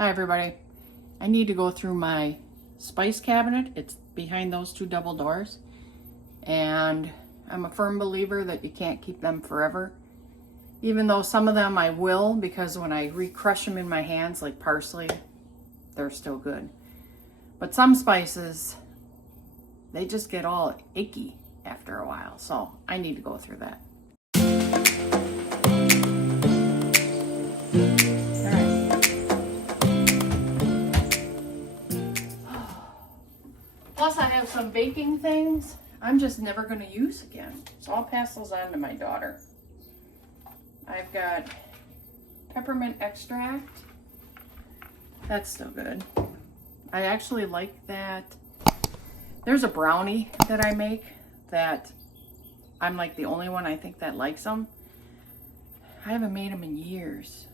Hi everybody. I need to go through my spice cabinet. It's behind those two double doors. And I'm a firm believer that you can't keep them forever. Even though some of them I will, because when I re-crush them in my hands, like parsley, they're still good. But some spices, they just get all icky after a while. So I need to go through that. Plus I have some baking things I'm just never going to use again. So I'll pass those on to my daughter. I've got peppermint extract. That's still good. I actually like that. There's a brownie that I make that I'm like the only one I think that likes them. I haven't made them in years.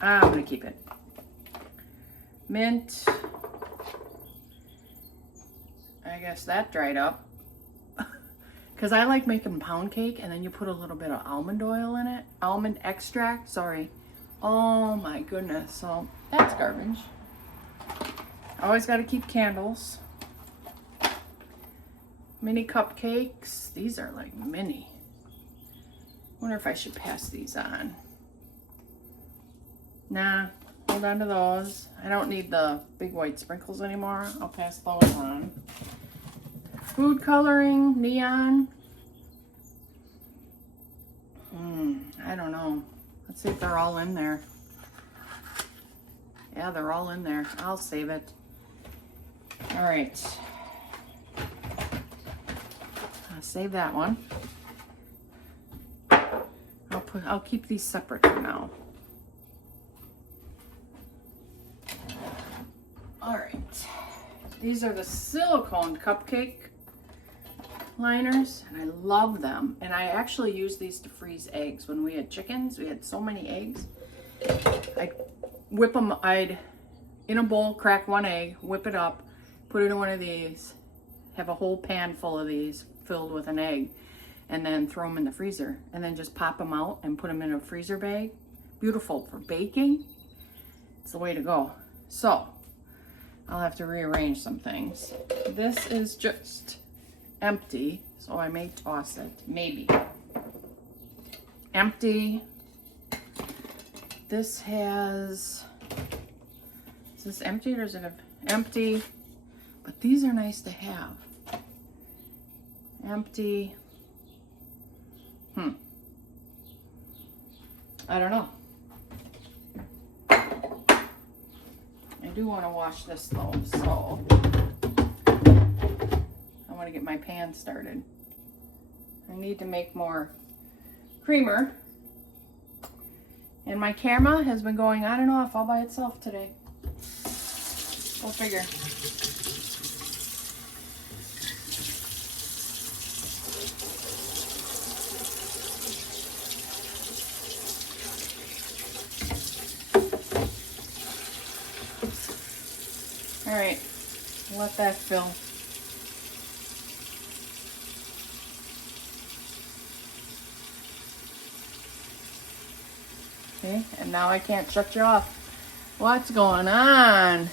I'm going to keep it. Mint. I guess that dried up. Because I like making pound cake and then you put a little bit of almond oil in it. Almond extract, sorry. Oh my goodness. So that's garbage. Always got to keep candles. Mini cupcakes. These are like mini. Wonder if I should pass these on. Nah, hold on to those. I don't need the big white sprinkles anymore. I'll pass those on. Food coloring, neon. I don't know. Let's see if they're all in there. Yeah, they're all in there. I'll save it. All right. I'll save that one. I'll keep these separate for now. All right. These are the silicone cupcake liners, and I love them. And I actually use these to freeze eggs. When we had chickens, we had so many eggs. I'd whip them, in a bowl, crack one egg, whip it up, put it in one of these, have a whole pan full of these filled with an egg, and then throw them in the freezer. And then just pop them out and put them in a freezer bag. Beautiful for baking. It's the way to go. So, I'll have to rearrange some things. This is just empty, so I may toss it, maybe. Empty. This has, is this empty or does it have empty? But these are nice to have. Empty. I don't know. I do want to wash this though, so I want to get my pan started. I need to make more creamer. And my camera has been going on and off all by itself today. Go figure. All right, let that fill. Okay, and now I can't shut you off. What's going on?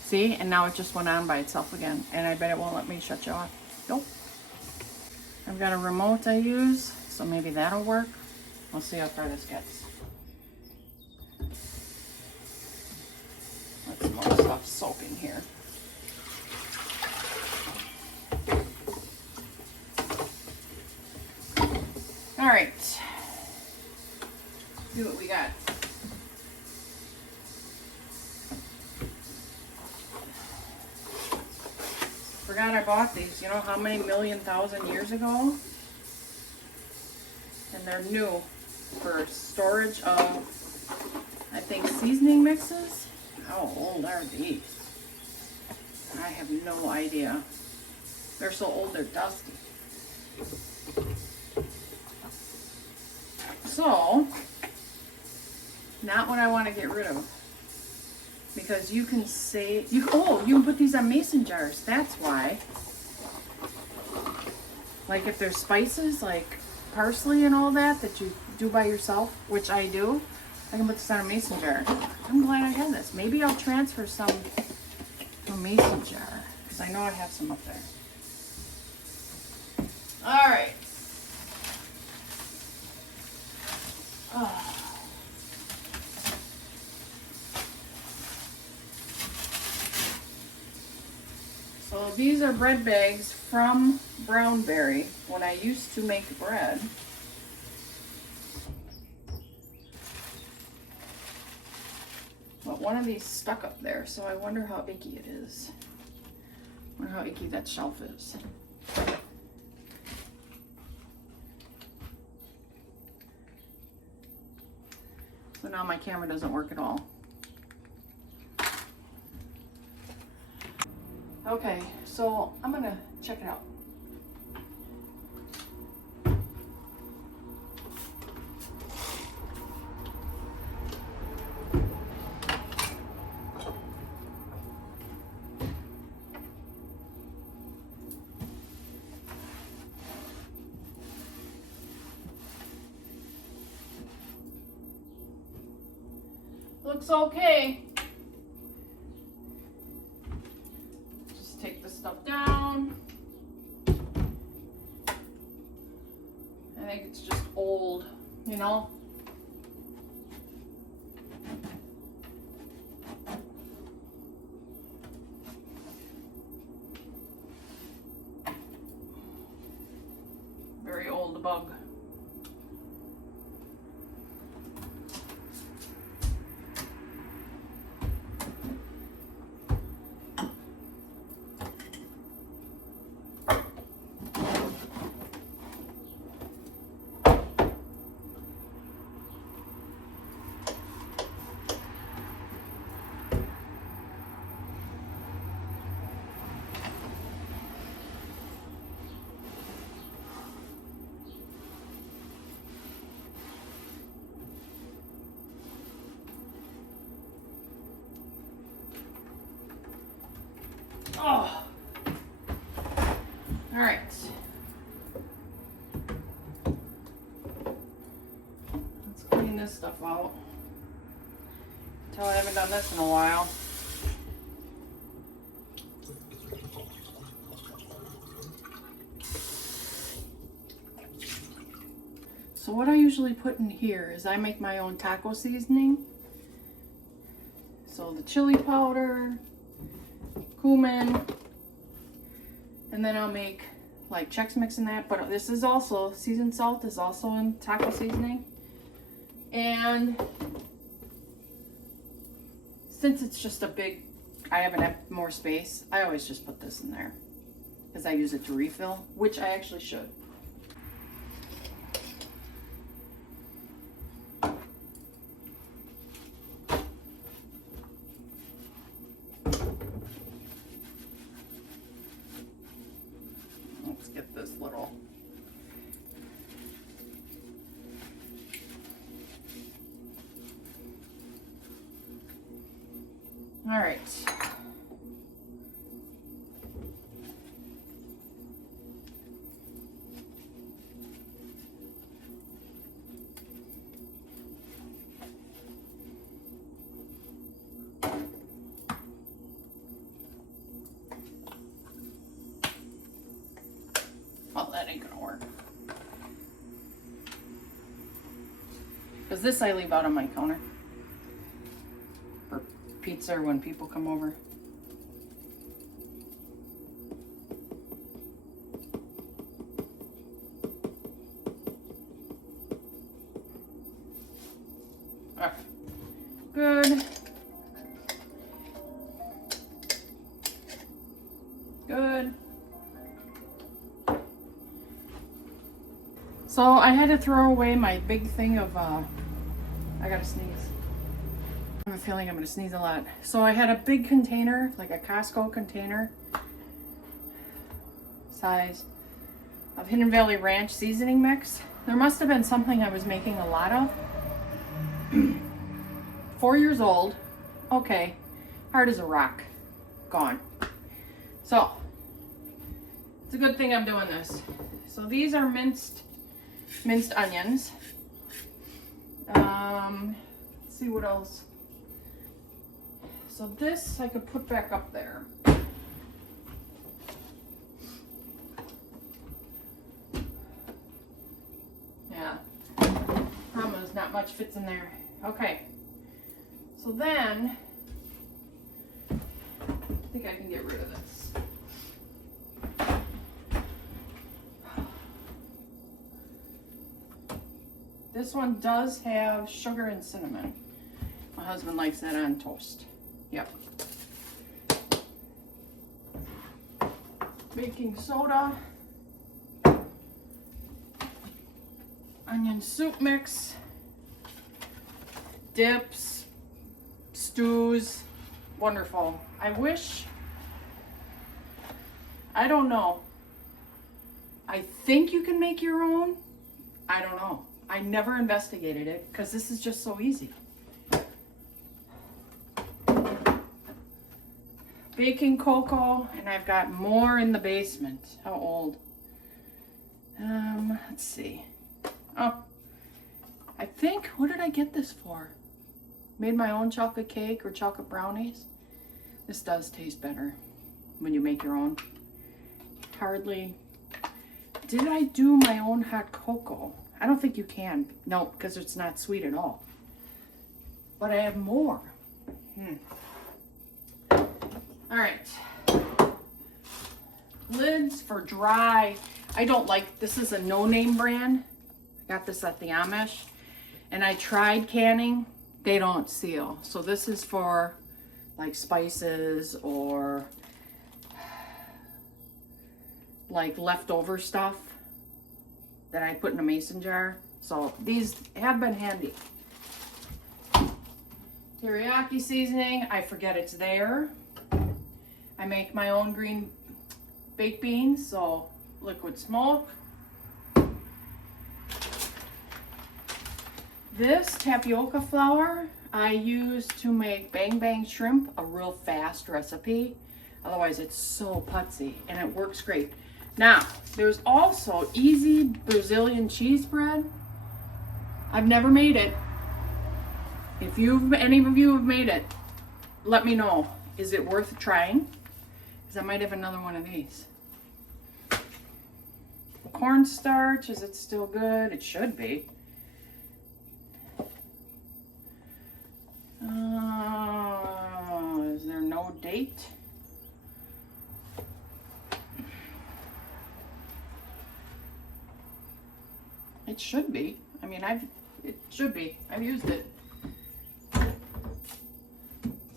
See, and now it just went on by itself again, and I bet it won't let me shut you off. Nope. I've got a remote I use, so maybe that'll work. We'll see how far this gets. Let's more stuff soaking here. All right, see what we got. Forgot I bought these. You know how many thousand years ago? And they're new for storage of, I think, seasoning mixes. How old are these? I have no idea. They're so old they're dusty. So, not what I want to get rid of. Because you can save, you can put these on mason jars. That's why. Like if there's spices like parsley and all that you do by yourself, which I do, I can put this on a mason jar. I'm glad I had this. Maybe I'll transfer some to a mason jar because I know I have some up there. All right. Oh. So these are bread bags from Brownberry when I used to make bread. But one of these stuck up there, so I wonder how icky it is. I wonder how icky that shelf is. So now my camera doesn't work at all. Okay, so I'm gonna check it out. Looks okay. Just take this stuff down. I think it's just old, you know? Very old bug. Oh. All right. Let's clean this stuff out. Tell I haven't done this in a while. So what I usually put in here is I make my own taco seasoning. So the chili powder, cumin, and then I'll make like Chex Mix in that, but this is also, seasoned salt is also in taco seasoning. And since it's just a big, I have more space, I always just put this in there because I use it to refill, which I actually should. Let's get this little. All right. Oh, that ain't gonna work. Because this I leave out on my counter for pizza or when people come over. Okay. Good. Good. So I had to throw away my big thing of, I gotta sneeze. I have a feeling I'm gonna sneeze a lot. So I had a big container, like a Costco container size of Hidden Valley Ranch seasoning mix. There must have been something I was making a lot of. 4 years old. Okay. Hard as a rock. Gone. So, it's a good thing I'm doing this. So these are minced onions. see what else. So this I could put back up there. Yeah. Problem is not much fits in there. Okay. So then, I think I can get rid of this. This one does have sugar and cinnamon. My husband likes that on toast. Yep. Baking soda. Onion soup mix. Dips. Stews. Wonderful. I wish, I don't know. I think you can make your own. I don't know. I never investigated it because this is just so easy. Baking cocoa, and I've got more in the basement. How old? Let's see. Oh, I think, what did I get this for? Made my own chocolate cake or chocolate brownies. This does taste better when you make your own. Hardly. Did I do my own hot cocoa? I don't think you can. No, because it's not sweet at all. But I have more. All right. Lids for dry. I don't like, this is a no-name brand. I got this at the Amish. And I tried canning. They don't seal. So this is for like spices or like leftover stuff that I put in a mason jar. So these have been handy. Teriyaki seasoning, I forget it's there. I make my own green baked beans, so liquid smoke. This tapioca flour I use to make bang bang shrimp, a real fast recipe. Otherwise it's so putsy and it works great. Now, there's also easy Brazilian cheese bread. I've never made it. If any of you have made it, let me know. Is it worth trying? Because I might have another one of these. Cornstarch, is it still good? It should be. Is there no date? It should be. I mean, it should be. I've used it.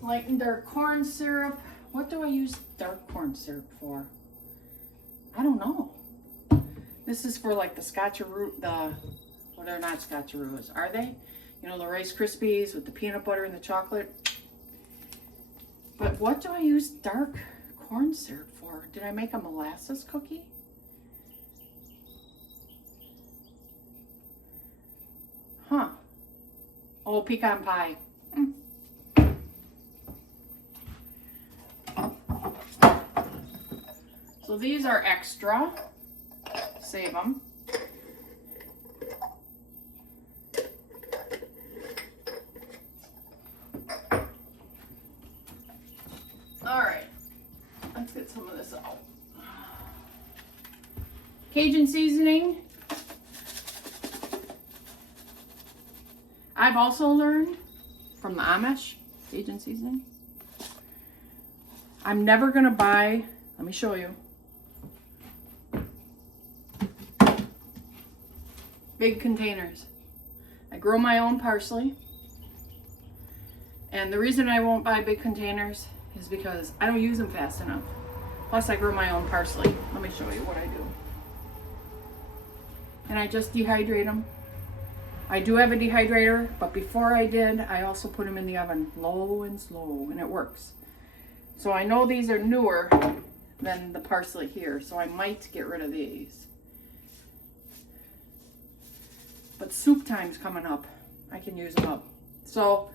Light and dark corn syrup. What do I use dark corn syrup for? I don't know. This is for like the scotcheroo, well, they're not scotcheroos, are they? You know, the Rice Krispies with the peanut butter and the chocolate. But what do I use dark corn syrup for? Did I make a molasses cookie? Huh. Oh, pecan pie. So these are extra. Save them. All right. Let's get some of this out. Cajun seasoning. I've also learned from the Amish, Cajun seasoning. I'm never going to buy, let me show you, big containers. I grow my own parsley. And the reason I won't buy big containers is because I don't use them fast enough. Plus I grow my own parsley. Let me show you what I do. And I just dehydrate them. I do have a dehydrator, but before I did, I also put them in the oven low and slow, and it works. So I know these are newer than the parsley here, so I might get rid of these. But soup time's coming up. I can use them up. So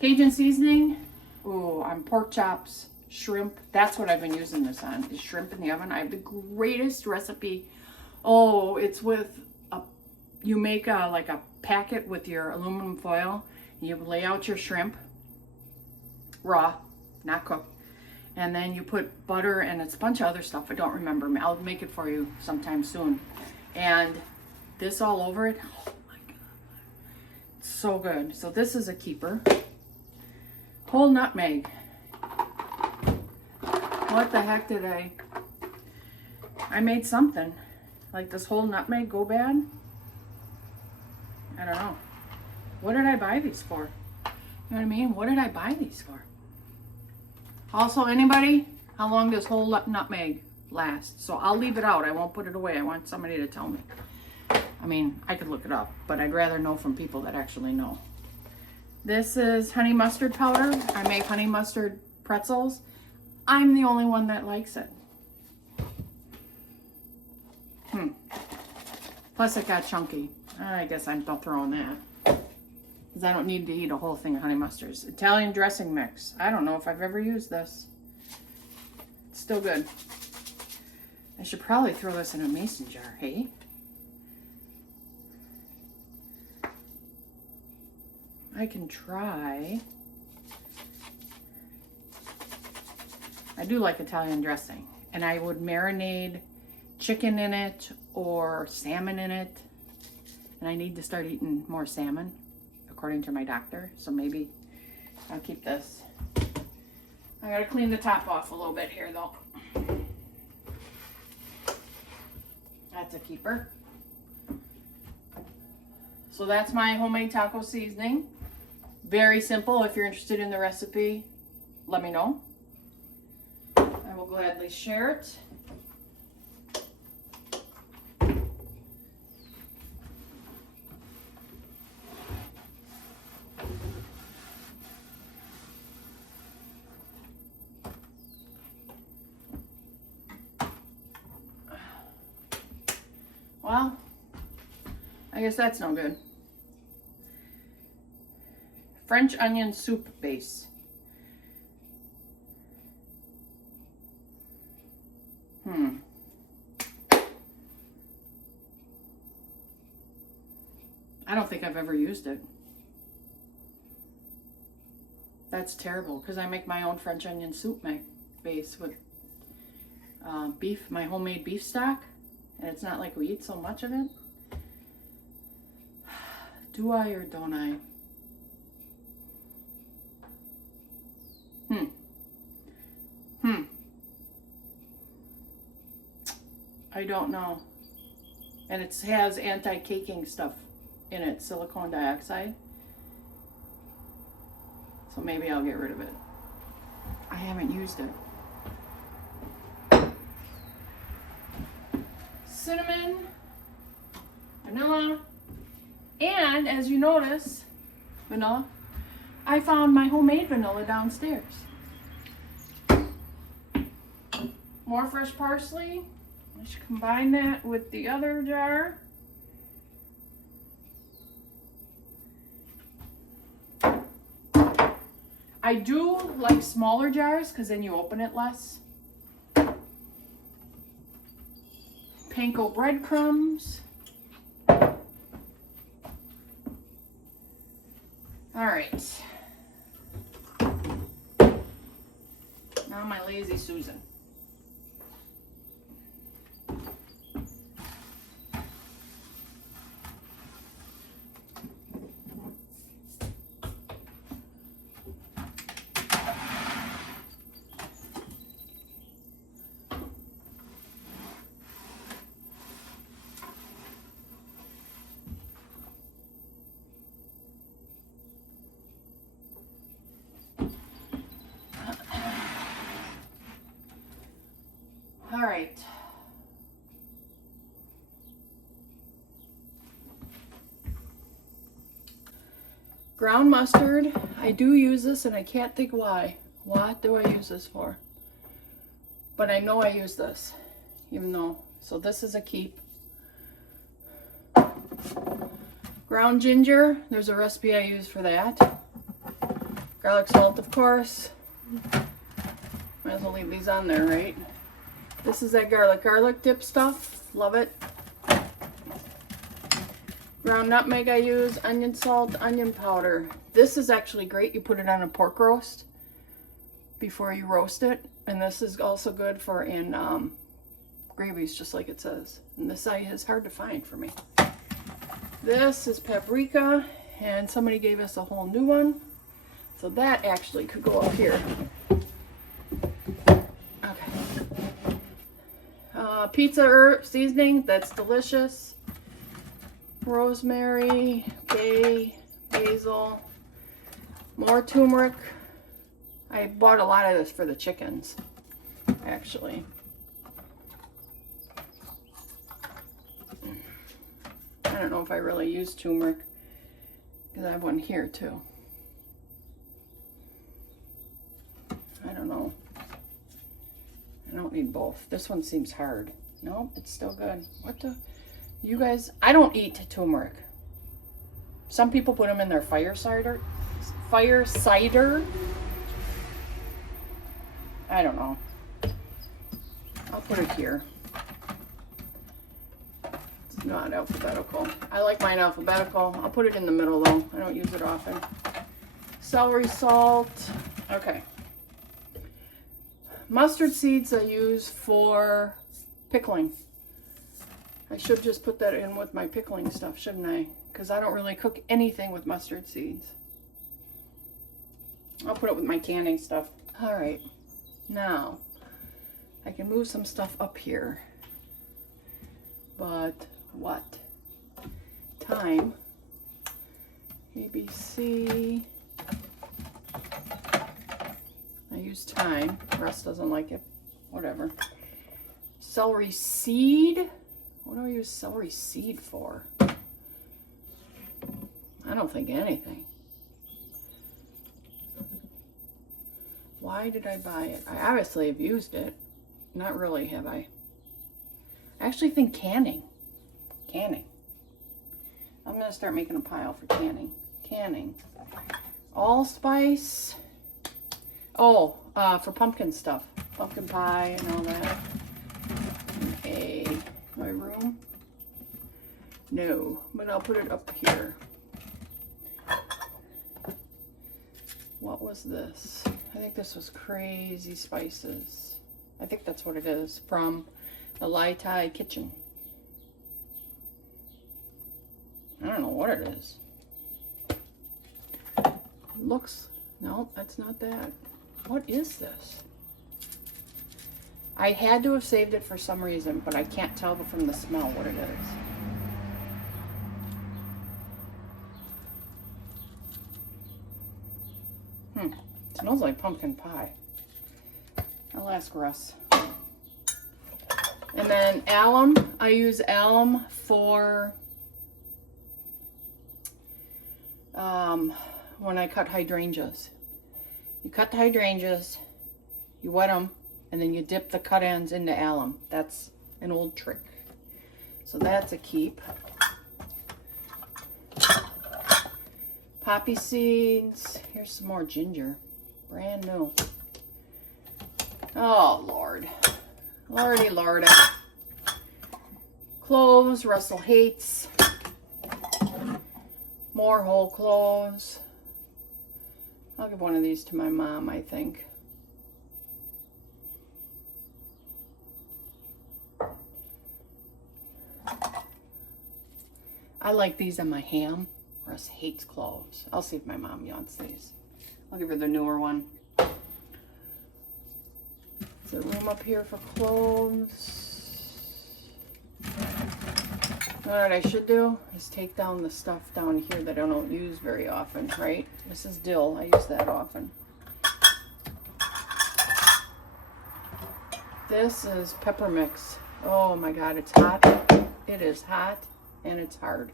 Cajun seasoning, on pork chops, shrimp. That's what I've been using this on, is shrimp in the oven. I have the greatest recipe. Oh, it's with you make like a packet with your aluminum foil. You lay out your shrimp, raw, not cooked. And then you put butter and it's a bunch of other stuff. I don't remember. I'll make it for you sometime soon. And this all over it. Oh my God. It's so good. So this is a keeper. Whole nutmeg. What the heck did I made something. Like this whole nutmeg go bad? I don't know. What did I buy these for? You know what I mean? What did I buy these for? Also, anybody, how long does whole nutmeg last? So I'll leave it out. I won't put it away. I want somebody to tell me. I mean, I could look it up, but I'd rather know from people that actually know. This is honey mustard powder. I make honey mustard pretzels. I'm the only one that likes it. Plus it got chunky. I guess I'm not throwing that. Because I don't need to eat a whole thing of honey mustards. Italian dressing mix. I don't know if I've ever used this. It's still good. I should probably throw this in a mason jar, hey? I can try. I do like Italian dressing. And I would marinate chicken in it or salmon in it. And I need to start eating more salmon, according to my doctor. So maybe I'll keep this. I gotta clean the top off a little bit here though. That's a keeper. So that's my homemade taco seasoning. Very simple. If you're interested in the recipe, let me know. I will gladly share it. Well, I guess that's no good. French onion soup base. I don't think I've ever used it. That's terrible because I make my own French onion soup base with beef, my homemade beef stock. And it's not like we eat so much of it. Do I or don't I? I don't know. And it has anti-caking stuff in it, silicone dioxide. So maybe I'll get rid of it. I haven't used it. Cinnamon, vanilla, and as you notice, vanilla, I found my homemade vanilla downstairs. More fresh parsley. I should combine that with the other jar. I do like smaller jars because then you open it less. Panko breadcrumbs. All right. Now my lazy Susan. All right. Ground mustard. I do use this and I can't think why. What do I use this for? But I know I use this, even though, so this is a keep. Ground ginger, there's a recipe I use for that. Garlic salt, of course. Might as well leave these on there, right? This is that garlic dip stuff. Love it. ground nutmeg I use, onion salt, onion powder. This is actually great. You put it on a pork roast before you roast it. And this is also good for in gravies, just like it says. And this is hard to find for me. This is paprika, and somebody gave us a whole new one. So that actually could go up here. Okay. Pizza herb seasoning, that's delicious. Rosemary, bay, basil, more turmeric. I bought a lot of this for the chickens, actually. I don't know if I really use turmeric, because I have one here too. I don't know. I don't need both. This one seems hard. Nope, it's still good. What the? You guys, I don't eat turmeric. Some people put them in their fire cider. Fire cider. I don't know. I'll put it here. It's not alphabetical. I like mine alphabetical. I'll put it in the middle though. I don't use it often. Celery salt. Okay. Mustard seeds I use for pickling. I should just put that in with my pickling stuff, shouldn't I? Because I don't really cook anything with mustard seeds. I'll put it with my canning stuff. All right. Now, I can move some stuff up here. But what? Thyme. ABC. I use thyme. Russ doesn't like it. Whatever. Celery seed. What do I use celery seed for? I don't think anything. Why did I buy it? I obviously have used it. Not really, have I? I actually think canning. Canning. I'm going to start making a pile for canning. Canning. Allspice. Oh, for pumpkin stuff. Pumpkin pie and all that. Okay. My room? No, but I'll put it up here. What was this? I think this was Crazy Spices. I think that's what it is, from the Lai Tai Kitchen. I don't know what it is. Looks, no, that's not that. What is this? I had to have saved it for some reason, but I can't tell from the smell what it is. It smells like pumpkin pie. I'll ask Russ. And then alum. I use alum for when I cut hydrangeas. You cut the hydrangeas, you wet them, and then you dip the cut ends into alum. That's an old trick. So that's a keep. Poppy seeds. Here's some more ginger. Brand new. Oh, Lord. Lordy, Lorda. Cloves. Russell hates. More whole cloves. I'll give one of these to my mom, I think. I like these on my ham. Russ hates cloves. I'll see if my mom wants these. I'll give her the newer one. Is there room up here for cloves? What I should do is take down the stuff down here that I don't use very often, right? This is dill. I use that often. This is pepper mix. Oh my God, it's hot. It is hot and it's hard.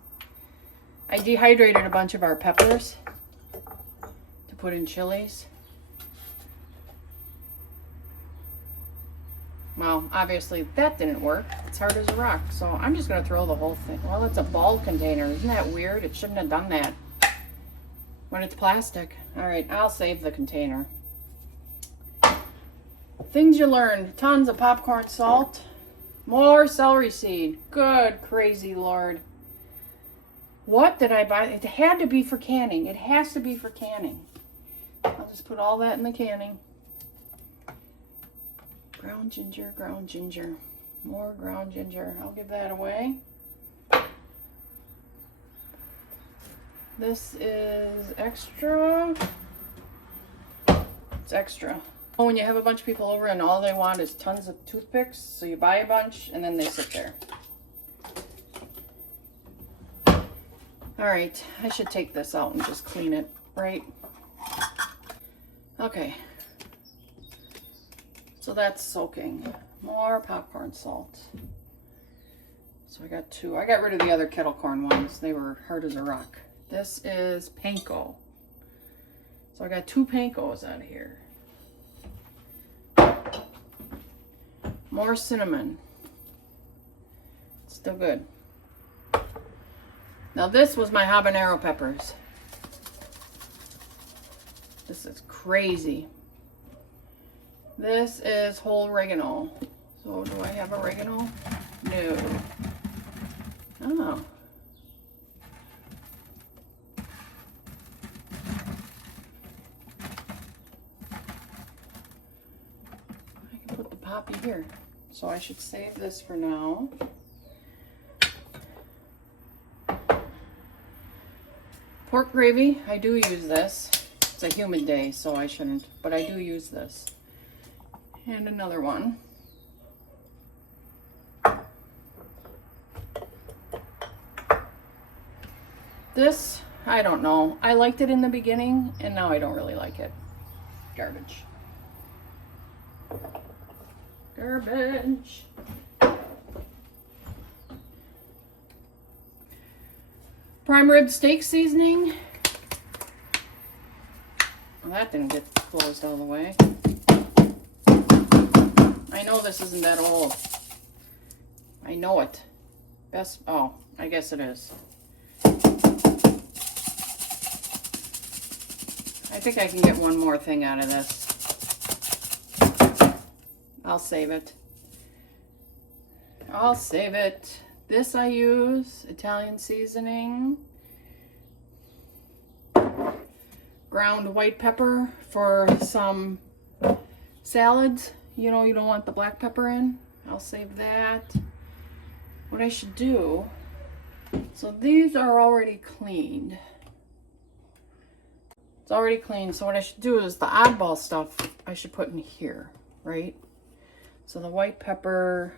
I dehydrated a bunch of our peppers to put in chilies. Well, obviously that didn't work. It's hard as a rock. So I'm just going to throw the whole thing. Well, it's a ball container. Isn't that weird? It shouldn't have done that. But it's plastic. All right, I'll save the container. Things you learn. Tons of popcorn salt. More celery seed. Good crazy Lord. What did I buy? It had to be for canning. It has to be for canning. I'll just put all that in the canning. Ground ginger, ground ginger. More ground ginger. I'll give that away. This is extra. It's extra. When you have a bunch of people over and all they want is tons of toothpicks, so you buy a bunch and then they sit there. All right, I should take this out and just clean it, right? Okay. So that's soaking. More popcorn salt. So I got 2. I got rid of the other kettle corn ones. They were hard as a rock. This is panko. So I got 2 pankos out of here. More cinnamon. Still good. Now this was my habanero peppers. This is crazy. This is whole oregano. So do I have oregano? No. Oh. I can put the poppy here. So I should save this for now. Pork gravy, I do use this. It's a humid day, so I shouldn't, but I do use this. And another one. This, I don't know. I liked it in the beginning, and now I don't really like it. Garbage. Garbage. Prime rib steak seasoning. Well, that didn't get closed all the way. I know this isn't that old. I know it. Best, oh, I guess it is. I think I can get one more thing out of this. I'll save it. I'll save it. This I use, Italian seasoning. Ground white pepper for some salads. You know, you don't want the black pepper in. I'll save that. What I should do, so these are already cleaned. It's already clean, so what I should do is the oddball stuff I should put in here, right? So the white pepper,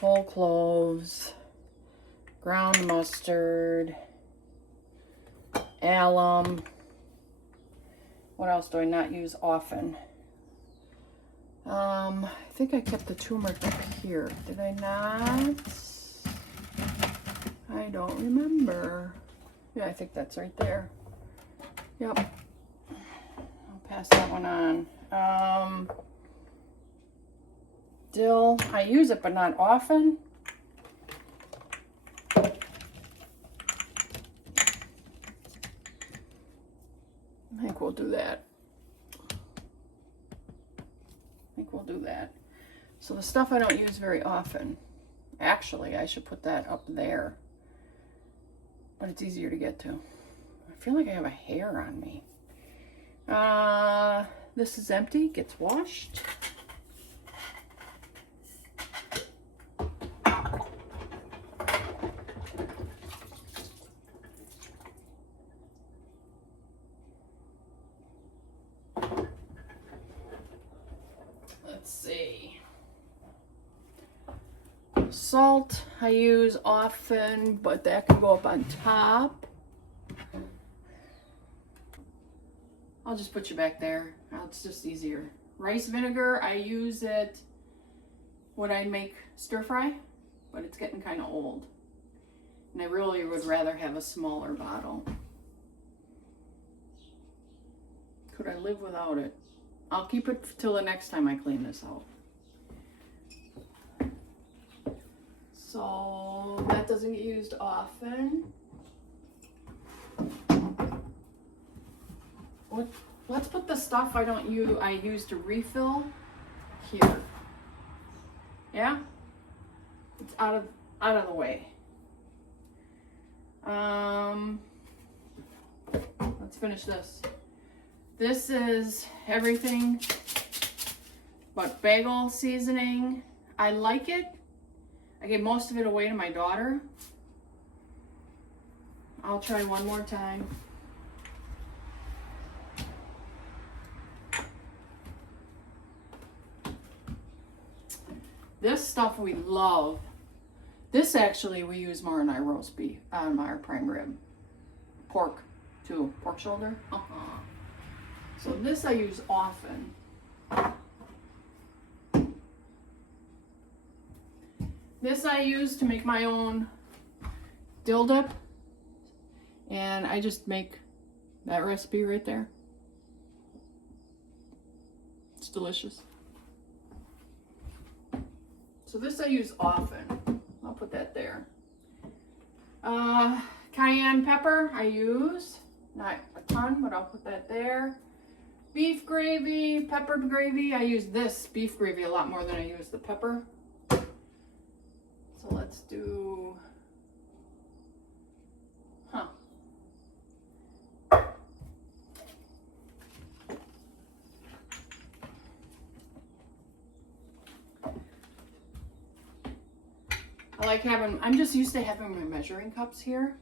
whole cloves, ground mustard, alum. What else do I not use often? I think I kept the turmeric up here. Did I not? I don't remember. Yeah, I think that's right there. Yep. I'll pass that one on. Dill. I use it, but not often. I think we'll do that. So the stuff I don't use very often, actually, I should put that up there. But it's easier to get to. I feel like I have a hair on me. This is empty, gets washed. Let's see. Salt I use often, but that can go up on top. I'll just put you back there. It's just easier. Rice vinegar, I use it when I make stir fry, but it's getting kind of old. And I really would rather have a smaller bottle. Could I live without it? I'll keep it till the next time I clean this out. So that doesn't get used often. Let's put the stuff I use to refill here. Yeah? It's out of the way. Let's finish this. This is everything but bagel seasoning. I like it. I gave most of it away to my daughter. I'll try one more time. This stuff we love. This actually we use more in our roast beef, our prime rib. Pork too, pork shoulder. So this I use often. This I use to make my own dill dip. And I just make that recipe right there. It's delicious. So this I use often. I'll put that there. Cayenne pepper I use. Not a ton, but I'll put that there. Beef gravy, peppered gravy. I use this beef gravy a lot more than I use the pepper. So let's do... I like having, I'm just used to having my measuring cups here.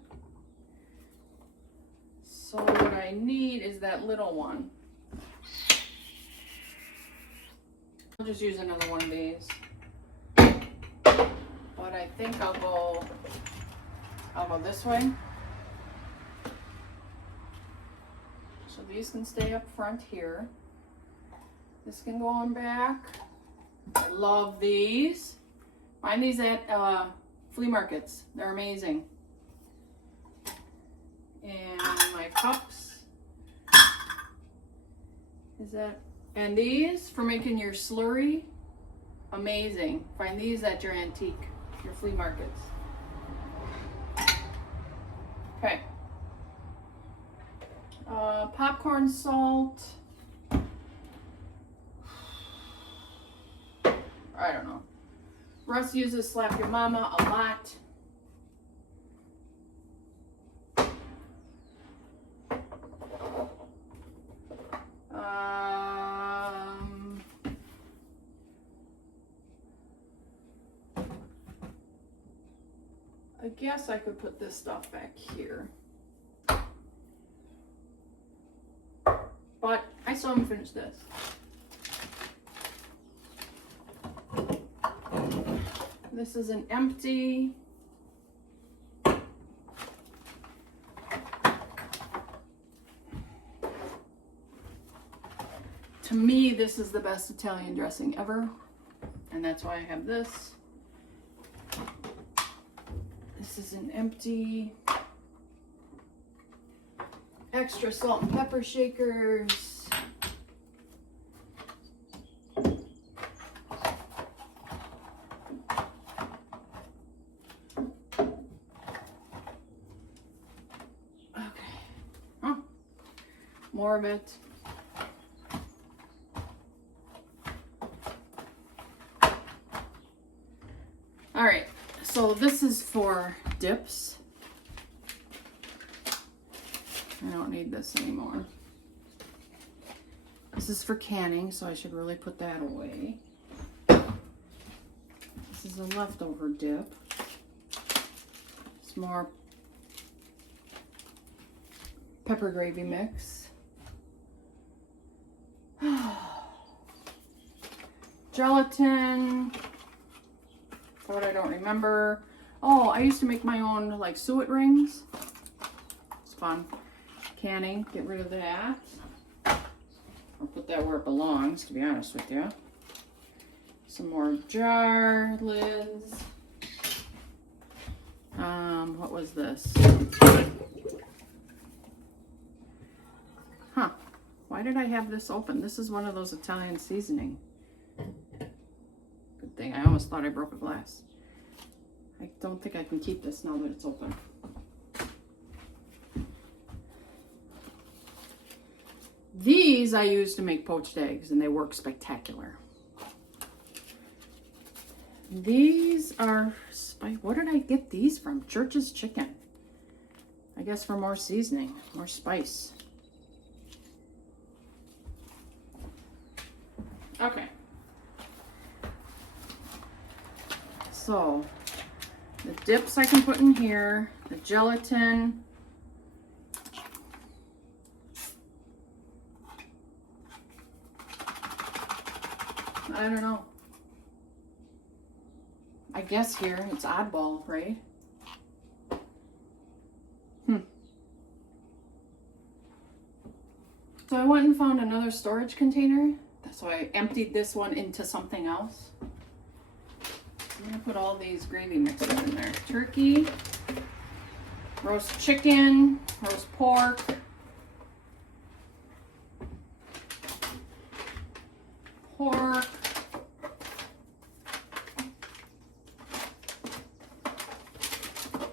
So what I need is that little one. I'll just use another one of these. But I think I'll go this way. So these can stay up front here. This can go on back. I love these. Find these at flea markets. They're amazing. And my cups. Is that? And these for making your slurry. Amazing. Find these at your antique, your flea markets. Okay. Popcorn salt. I don't know. Russ uses Slap Your Mama a lot. I guess I could put this stuff back here. But I still haven't finished this. This is an empty. To me, this is the best Italian dressing ever. And that's why I have this. This is an empty. Extra salt and pepper shakers. More of it. All right, so this is for dips. I don't need this anymore. This is for canning, so I should really put that away. This is a leftover dip. It's more pepper gravy mix. Gelatin, what I don't remember. Oh, I used to make my own like suet rings. It's fun. Canning, get rid of that. I'll put that where it belongs, to be honest with you. Some more jar lids. What was this? Huh. Why did I have this open? This is one of those Italian seasoning. Good thing. I almost thought I broke a glass. I don't think I can keep this now that it's open. These I use to make poached eggs, and they work spectacular. These are, what did I get these from? Church's Chicken. I guess for more seasoning, more spice. Okay. So, the dips I can put in here, the gelatin. I don't know. I guess here it's oddball, right? So I went and found another storage container. So I emptied this one into something else. I'm gonna put all these gravy mixes in there. Turkey, roast chicken, roast pork, pork,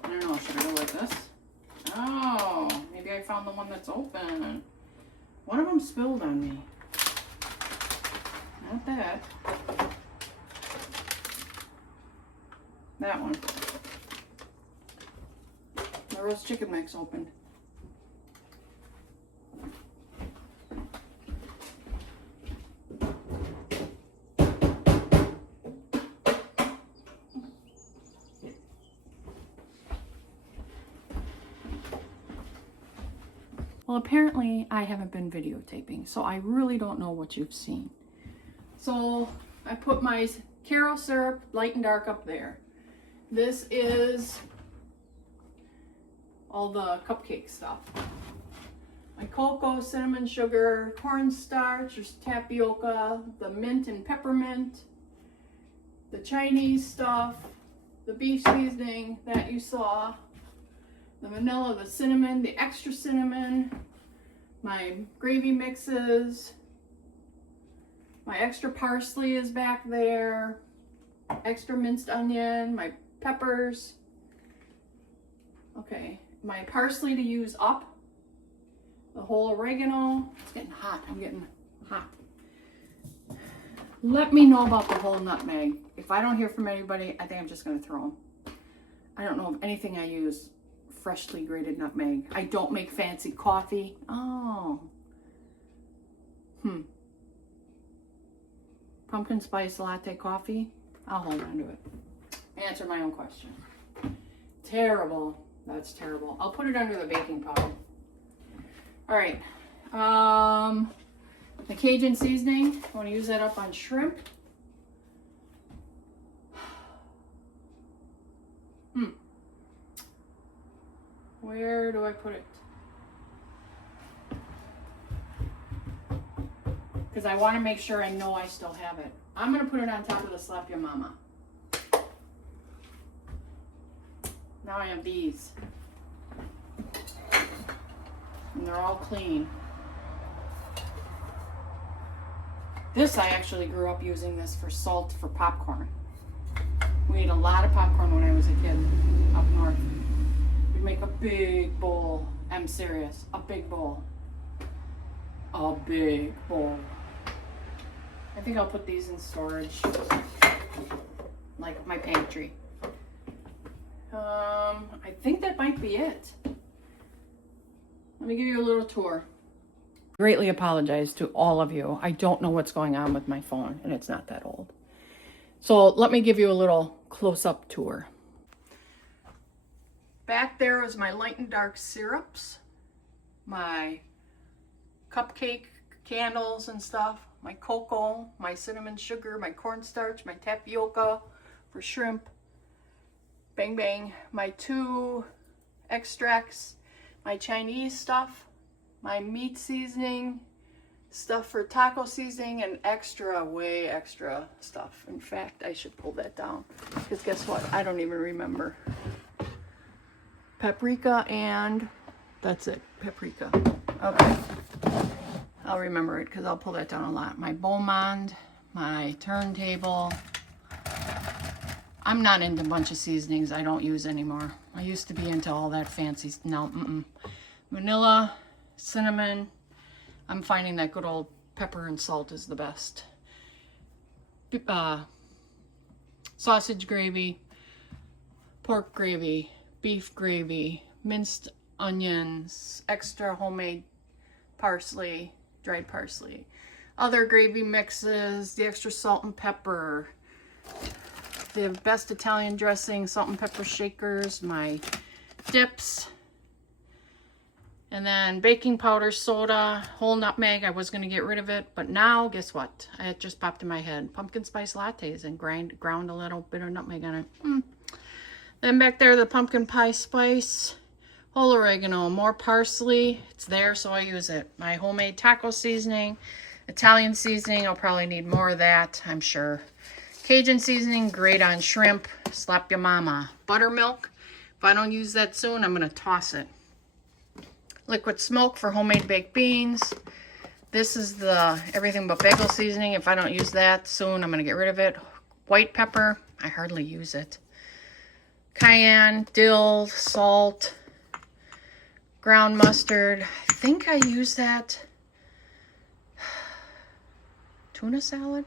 I don't know, should I go like this? Oh, maybe I found the one that's open. One of them spilled on me. Not that. That one. The roast chicken mix opened. Well, apparently I haven't been videotaping, so I really don't know what you've seen. So I put my Caro syrup, light and dark, up there. This is all the cupcake stuff. My cocoa, cinnamon sugar, cornstarch, there's tapioca, the mint and peppermint, the Chinese stuff, the beef seasoning that you saw, the vanilla, the cinnamon, the extra cinnamon, my gravy mixes, my extra parsley is back there, extra minced onion, my peppers. Okay, my parsley to use up, the whole oregano. It's getting hot, I'm getting hot. Let me know about the whole nutmeg. If I don't hear from anybody, I think I'm just gonna throw them. I don't know of anything I use freshly grated nutmeg. I don't make fancy coffee. Oh. Pumpkin spice latte coffee. I'll hold on to it. Answer my own question. Terrible. That's terrible. I'll put it under the baking powder. All right. The Cajun seasoning. I want to use that up on shrimp. Where do I put it? Because I want to make sure I know I still have it. I'm going to put it on top of the Slap Your Mama. Now I have these. And they're all clean. This, I actually grew up using this for salt for popcorn. We ate a lot of popcorn when I was a kid up north. We'd make a big bowl. I'm serious. A big bowl. A big bowl. I think I'll put these in storage. Like my pantry. I think that might be it. Let me give you a little tour. Greatly apologize to all of you. I don't know what's going on with my phone, and it's not that old. So let me give you a little close-up tour. Back there is my light and dark syrups, my cupcake candles and stuff, my cocoa, my cinnamon sugar, my cornstarch, my tapioca for shrimp, bang bang, my 2 extracts, my Chinese stuff, my meat seasoning, stuff for taco seasoning, and extra, way extra stuff. In fact, I should pull that down, because guess what? I don't even remember. Paprika, and that's it, paprika. Okay, I'll remember it because I'll pull that down a lot. My Beaumont, my turntable. I'm not into a bunch of seasonings I don't use anymore. I used to be into all that fancy, no, vanilla, cinnamon. I'm finding that good old pepper and salt is the best. Sausage gravy, pork gravy, beef gravy, minced onions, extra homemade parsley, dried parsley, other gravy mixes, the extra salt and pepper, the best Italian dressing, salt and pepper shakers, my dips, and then baking powder, soda, whole nutmeg. I was going to get rid of it, but now guess what? It just popped in my head. Pumpkin spice lattes and ground a little bit of nutmeg on it. Then back there, the pumpkin pie spice, whole oregano, more parsley. It's there, so I use it. My homemade taco seasoning, Italian seasoning. I'll probably need more of that, I'm sure. Cajun seasoning, great on shrimp. Slap your mama. Buttermilk. If I don't use that soon, I'm going to toss it. Liquid smoke for homemade baked beans. This is the everything but bagel seasoning. If I don't use that soon, I'm going to get rid of it. White pepper. I hardly use it. Cayenne, dill, salt, ground mustard. I think I use that. Tuna salad?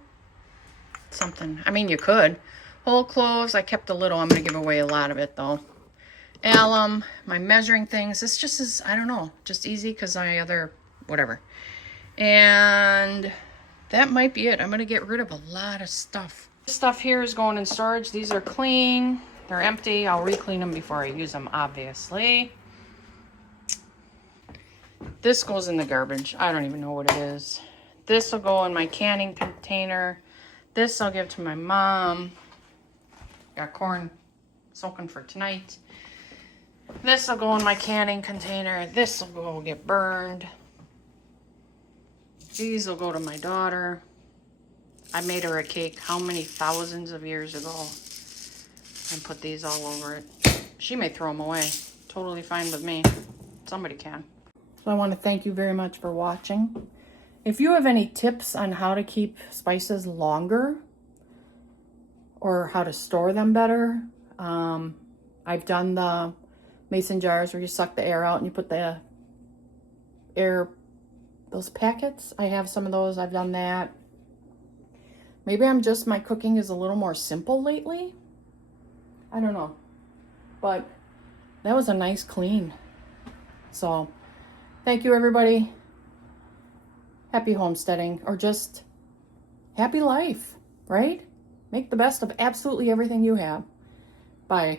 Something. I mean, you could. Whole cloves. I kept a little. I'm going to give away a lot of it, though. Alum, my measuring things. This just is, I don't know, just easy because I other, whatever. And that might be it. I'm going to get rid of a lot of stuff. This stuff here is going in storage. These are clean. They're empty. I'll re-clean them before I use them, obviously. This goes in the garbage. I don't even know what it is. This will go in my canning container. This I'll give to my mom. Got corn soaking for tonight. This will go in my canning container. This will go get burned. These will go to my daughter. I made her a cake how many thousands of years ago and put these all over it. She may throw them away. Totally fine with me. Somebody can. So I want to thank you very much for watching. If you have any tips on how to keep spices longer or how to store them better, I've done the mason jars where you suck the air out and you put the air, those packets. I have some of those. I've done that. Maybe my cooking is a little more simple lately. I don't know. But that was a nice clean. So thank you, everybody. Happy homesteading, or just happy life, right? Make the best of absolutely everything you have. Bye.